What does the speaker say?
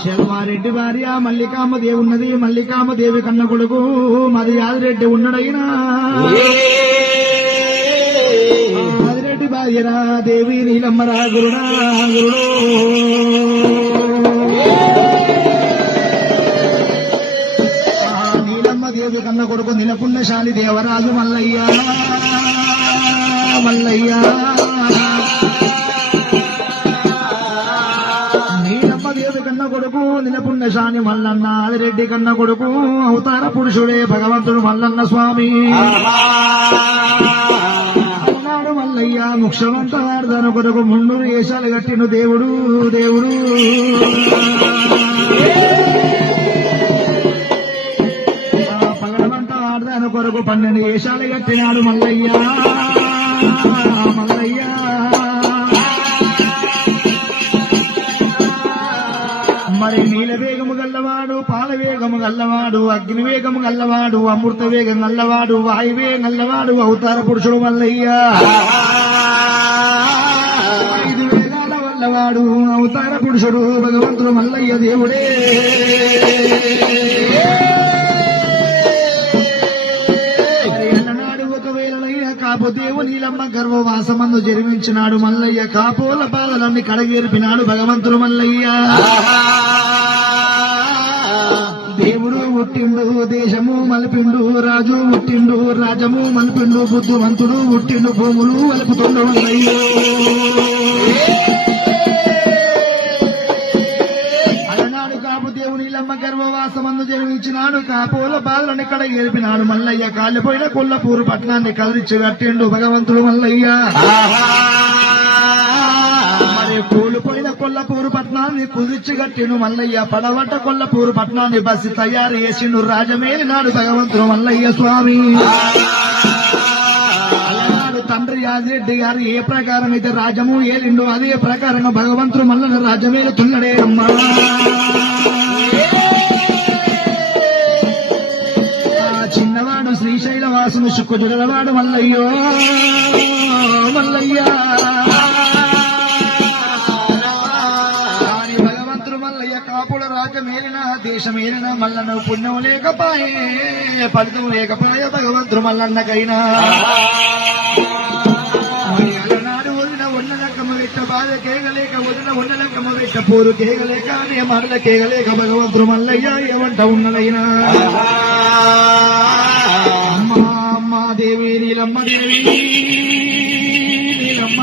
శర్మారెడ్డి భార్య మల్లికామదేవి ఉన్నది. మల్లికామదేవి కన్న కొడుకు మది యాదిరెడ్డి ఉన్నడైనా. యాదిరెడ్డి భార్యరా దేవి నీలమ్మరా గురుడా గురుడు. నీలమ్మదేవి నీలమ్మ దేవి కన్న కొడుకు నిలపుణ్యశాలి దేవరాజు మల్లయ్య. మల్లయ్య. నిలపుణ్యశాని మల్లన్న ఆదిరెడ్డి కన్న కొడుకు అవతార పురుషుడే భగవంతుడు మల్లన్న స్వామి. అన్నాడు మల్లయ్య ముక్షమంట వాడదాను కొడుకు ముండూరు వేషాలు కట్టిన దేవుడు దేవుడు. ఆ పగడమంట కొరకు పన్నెండు వేషాలు కట్టినాడు మల్లయ్య. మరి నీల వేగము గల్లవాడు పాల వేగము గల్లవాడు అగ్ని వేగము గల్లవాడు అమృత వేగం గల్లవాడు వాయువే గల్లవాడు అవతార పురుషుడు మల్లయ్య. ఐదు వేగాల వల్లవాడు అవతార పురుషుడు భగవంతుడు మల్లయ్య దేవుడే. మరి అలనాడు ఒకవేళ నీలమ్మ గర్భవాసమందు జన్మించినాడు మల్లయ్య. కాపోల పాలలన్నీ కడగేర్పినాడు భగవంతుడు మల్లయ్య. దేవుడు పుట్టిండు దేశము మలిపిండు రాజు పుట్టిండు రాజము మలిపిండు బుద్ధివంతుడు పుట్టిండు భూములు వలుపుతుండు అలనాడు కాపు దేవుని లమ్మ గర్భవాసమందు జన్మించినాడు. కాపోల బాలను ఇక్కడ గెలిపినాడు మల్లయ్య కాలిపోయిన కొల్లపూరు పట్టణాన్ని కదిలిచ్చి కట్టిండు భగవంతుడు మల్లయ్య. కొల్లపూరు పట్నాన్ని కుదిర్చి కట్టిండు మల్లయ్య. పడవట కొల్లపూరు పట్నాన్ని బస్సు తయారు చేసిండు రాజమేలి నాడు భగవంతుడు మల్లయ్య స్వామి. తండ్రి యాదిరెడ్డి గారు ఏ ప్రకారం అయితే రాజము ఏలిండు అదే ప్రకారంగా భగవంతుడు మల్లన రాజమేలుతున్నాడే అమ్మా. చిన్నవాడు శ్రీశైల వాసును శుక్కుజుడవాడు మల్లయ్యో. మల్లయ్యా. భగవంతుడు కాపుల రాజమేలిన దేశమేలిన మల్లన పుణ్యం లేకపాయే ఫలితం లేకపాయే భగవంతుడు మల్లన్నకైనా. మరి కేగలేక వదిన ఉన్నలక్కమ వెట్ట పోరు కేగలేక నే మరల కేగలేక భగవంతుడు మల్లయ్య ఏమంట ఉన్నదైనా. అమ్మా అమ్మా దేవి నీలమ్మ దేవి నీలమ్మ.